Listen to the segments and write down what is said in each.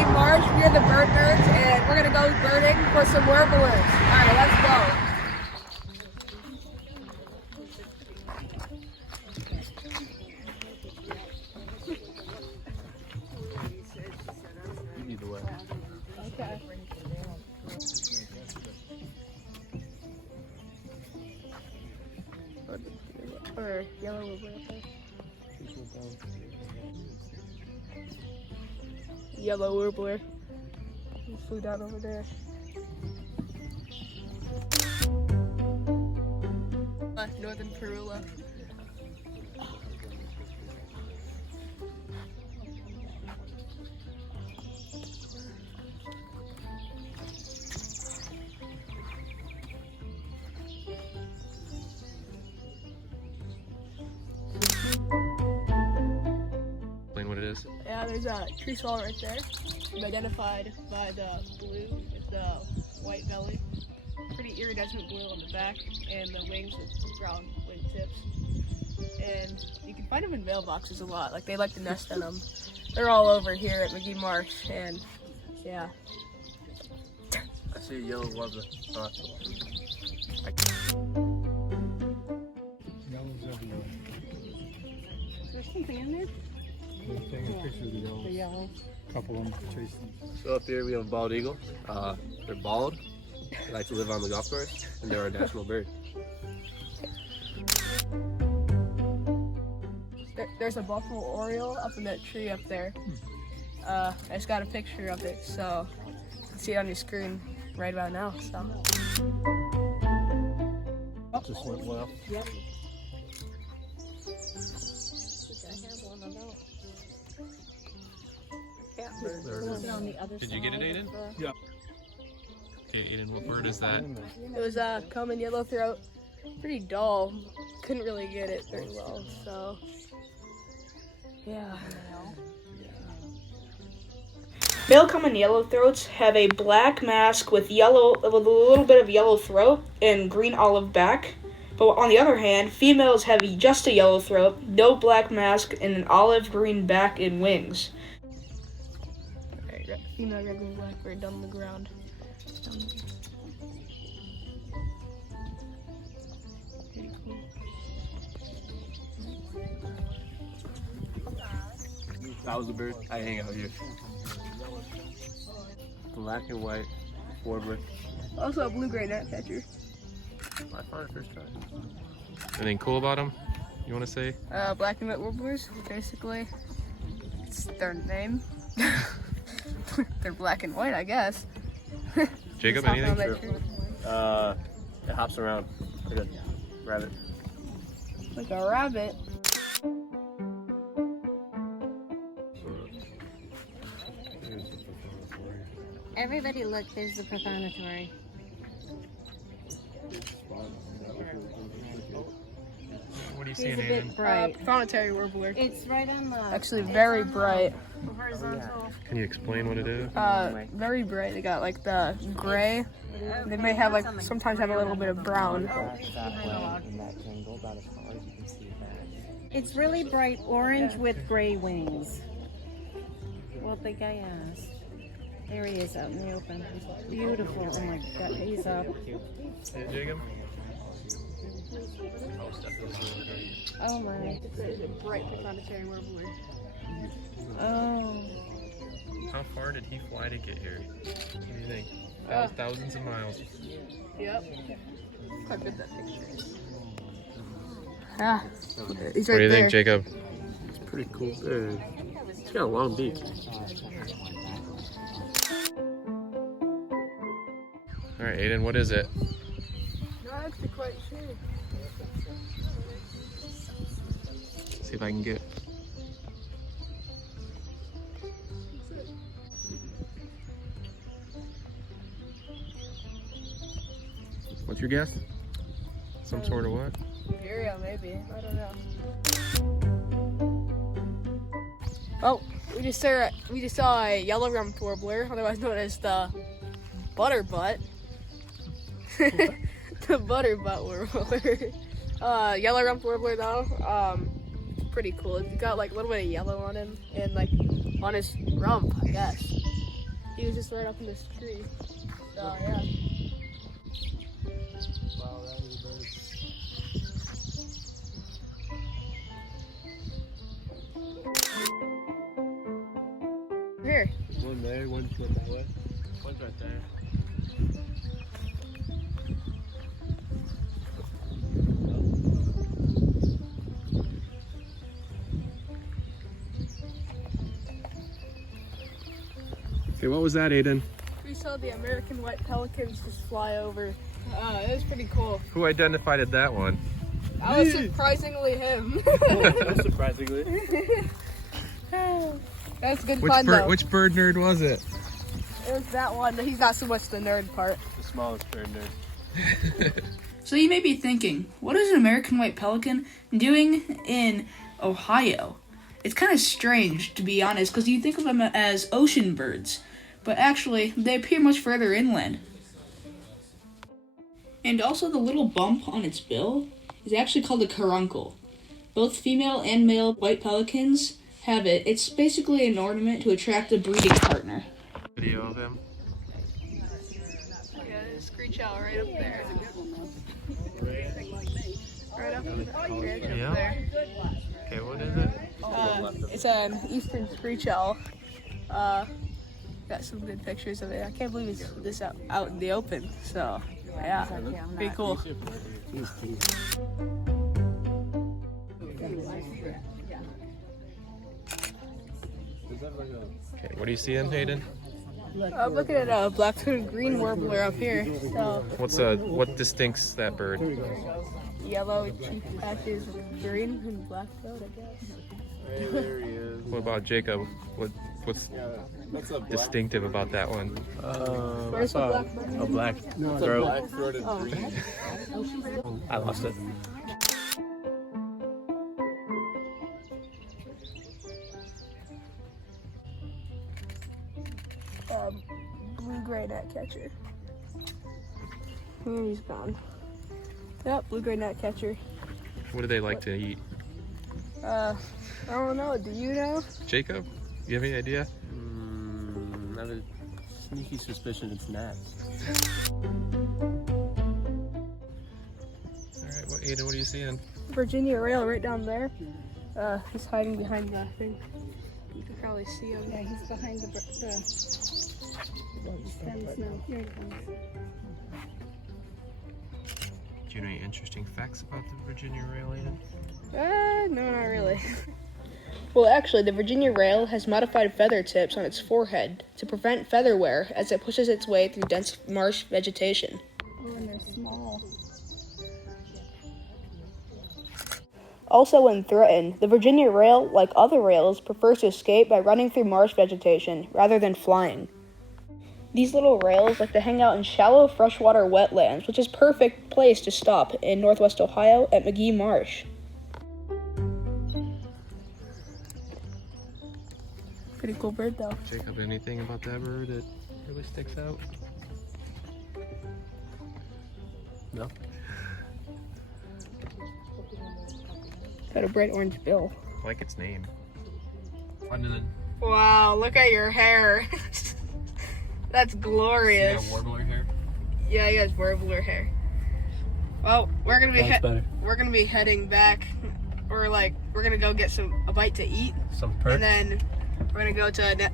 McGee Marsh. We are the bird nerds, and we're gonna go birding for some warblers. All right, let's go. Okay. Or yellow warbler up there. Yellow warbler. He flew down over there. Northern Perula. Explain what it is. Yeah, there's a tree swallow right there. I'm identified by the blue with the white belly. Pretty iridescent blue on the back, and the wings with brown wingtips. And you can find them in mailboxes a lot. Like, they like to nest in them. They're all over here at McGee Marsh, and yeah. I see a yellow warbler. Yellow's everywhere. Is there something in there? They're taking a picture of the yellows. The yellow. A couple of them chasing. So up here we have a bald eagle. They're bald. They like to live on the golf course, and they're a national bird. There's a buffalo oriole up in that tree up there. I just got a picture of it, so you can see it on your screen right about now. So. Just went well. Yep. Did you get it, Aiden? Yeah. Okay, Aiden, what bird is that? It was a common yellowthroat. Pretty dull. Couldn't really get it very well, so yeah. Male common yellowthroats have a black mask with a little bit of yellow throat and green olive back. But on the other hand, females have just a yellow throat, no black mask, and an olive green back and wings. Alright, female red winged blackbird down on the ground. Pretty cool. That was a bird. I hang out here. Black and white warbler. Also a blue-gray gnatcatcher. I found it first time. Anything cool about them you want to say? Black and white warblers, basically. It's their name. They're black and white, I guess. Jacob, Just hopping on anything? that tree. It hops around like a rabbit. Like a rabbit. Everybody look, there's the prothonotary. What do you He's see, a Aiden? bit bright. Prothonotary warbler. It's right on the... Actually, it's very on the bright. Horizontal. Can you explain what it is? Very bright. They got like the gray. They may have like, sometimes have a little bit of brown. It's really bright orange with gray wings. Well, the guy asked. There he is out in the open. Beautiful. Oh my God, he's up. Hey, Jacob? Oh my. It's a bright prothonotary warbler. Oh. How far did he fly to get here? What do you think? Thousands of miles. Yep. Quite good, that picture. Ah, he's right What do you there. think, Jacob? It's a pretty cool bird. It's got a long beak. All right, Aiden, what is it? Not actually quite sure. See if I can get. What's your guess? Some sort of what? Imperial, maybe. I don't know. Oh, we just saw a yellow-rumped warbler, otherwise known as the butterbutt. The butterbutt warbler. Yellow-rumped warbler though. Pretty cool. He's got like a little bit of yellow on him and like on his rump, I guess. He was just right up in this tree. So yeah. Wow, that is a bird. Here. One there, one flip that way. One's right there. Okay, what was that, Aiden? We saw the American white pelicans just fly over. It was pretty cool. Who identified that one? That was surprisingly him. Surprisingly. That's good fun though. Which bird nerd was it? It was that one. He's not so much the nerd part. The smallest bird nerd. So you may be thinking, what is an American white pelican doing in Ohio? It's kind of strange, to be honest, because you think of them as ocean birds, but actually, they appear much further inland. And also the little bump on its bill is actually called a caruncle. Both female and male white pelicans have it. It's basically an ornament to attract a breeding partner. Video of him. Yeah, there's a screech owl right up there. Right up Yeah. there. Okay, what is it? It's an eastern screech owl. Got some good pictures of it. I can't believe it's this out in the open. So yeah, pretty cool. Okay, what are you seeing, Hayden? I'm looking at a black-hooded green warbler up here. So What distincts that bird? yellow cheek patches, green and black throat, I guess. There he is. What about Jacob? What's That's a black. distinctive about that one? I Where's the saw black bird? a black throat. Black-throated Oh. green. I lost it. Blue-gray gnatcatcher. And he's gone. Yep, blue-gray gnatcatcher. What do they like to eat? I don't know. Do you know? Jacob, you have any idea? I have a sneaky suspicion it's gnats. All right, Aiden, what are you seeing? Virginia rail right down there. He's hiding behind the thing. You can probably see him. Yeah, he's behind the stems now. Here he comes. Do you know any interesting facts about the Virginia rail, Aiden? No, not really. Well, actually, the Virginia rail has modified feather tips on its forehead to prevent feather wear as it pushes its way through dense marsh vegetation. Oh, and they're small. Also, when threatened, the Virginia rail, like other rails, prefers to escape by running through marsh vegetation rather than flying. These little rails like to hang out in shallow freshwater wetlands, which is a perfect place to stop in northwest Ohio at McGee Marsh. Pretty cool bird, though. Jacob, anything about that bird that really sticks out? No. Got a bright orange bill. I like its name. Wow, look at your hair. That's glorious. Warbler here. Yeah, he has warbler hair. Well, we're gonna be better. we're gonna be heading back. We're gonna go get a bite to eat, Some and perk. then we're gonna go to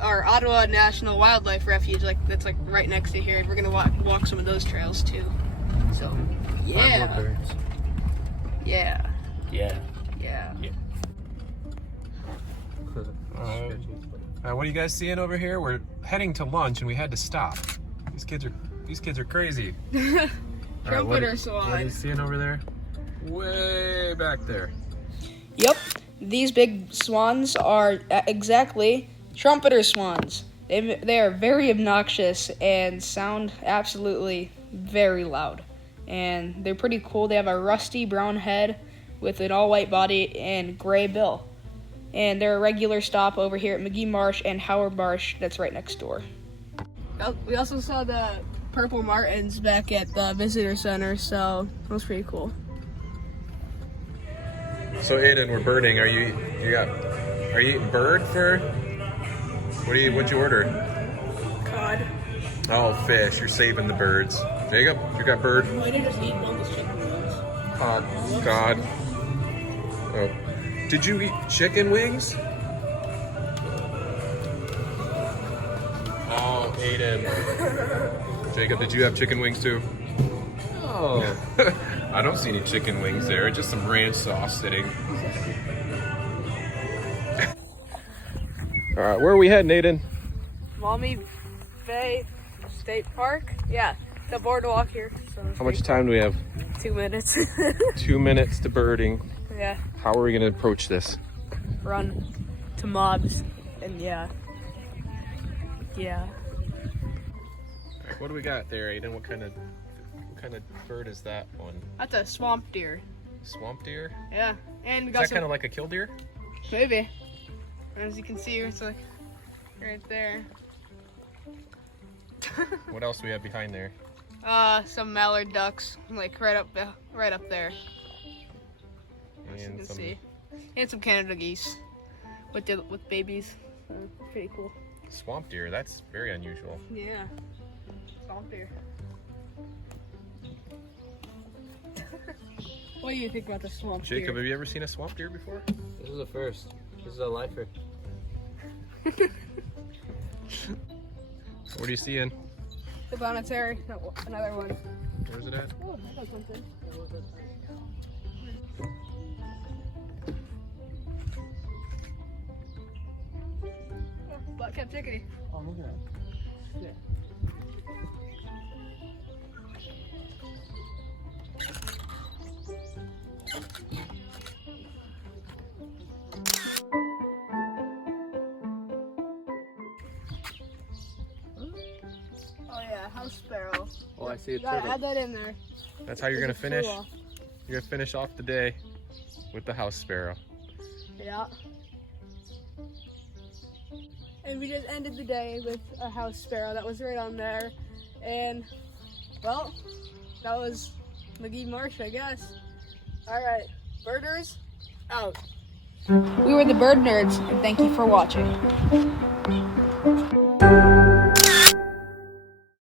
Ottawa National Wildlife Refuge, that's right next to here. We're gonna walk some of those trails too. So, Find more yeah, birds. yeah, Yeah. yeah. What are you guys seeing over here? We're heading to lunch and we had to stop. These kids are crazy. Trumpeter What are you swan. seeing over there? Way back there. Yep, these big swans are exactly trumpeter swans. They are very obnoxious and sound absolutely very loud. And they're pretty cool. They have a rusty brown head with an all-white body and gray bill. And they're a regular stop over here at McGee Marsh and Howard Marsh that's right next door. We also saw the purple martins back at the visitor center, so it was pretty cool. So Aiden, we're birding. Are you eating bird for? What'd you order? Oh, fish. You're saving the birds. Jacob, you got bird? I didn't just eat boneless chicken wings. Oh, God. Oh. Did you eat chicken wings? Oh, Aiden. Jacob, did you have chicken wings too? Oh. I don't see any chicken wings there, just some ranch sauce sitting. All right, where are we heading, Aiden? Maumee Bay State Park? Yeah, the boardwalk here. So How much time do we have? 2 minutes. 2 minutes to birding. Yeah, How are we gonna approach this? run to mobs and yeah. All right, what do we got there, Aiden? What kind of bird is that one? That's a swamp deer. Swamp deer? Yeah, and we Is got that some, kind of like a killdeer? maybe. As you can see, it's like right there. What else do we have behind there? Some mallard ducks, like right up there. As you And can some see, and some Canada geese with babies. Pretty cool. swamp deer. That's very unusual. Yeah, swamp deer. What do you think about the swamp Jacob, deer? have you ever seen a swamp deer before? This is the first. This is a lifer. What are you seeing? The planetary, no, another one. Where's it at? Oh, I got something. Oh, black-capped chickadee. Oh, look at that. Oh yeah, house sparrow. Oh, I see a You gotta turtle. add that in there. That's how you're gonna It's finish. cool. You're gonna finish off the day with the house sparrow. Yeah. And we just ended the day with a house sparrow that was right on there. And, well, that was McGee Marsh, I guess. Alright, birders, out. We were the Bird Nerds, and thank you for watching.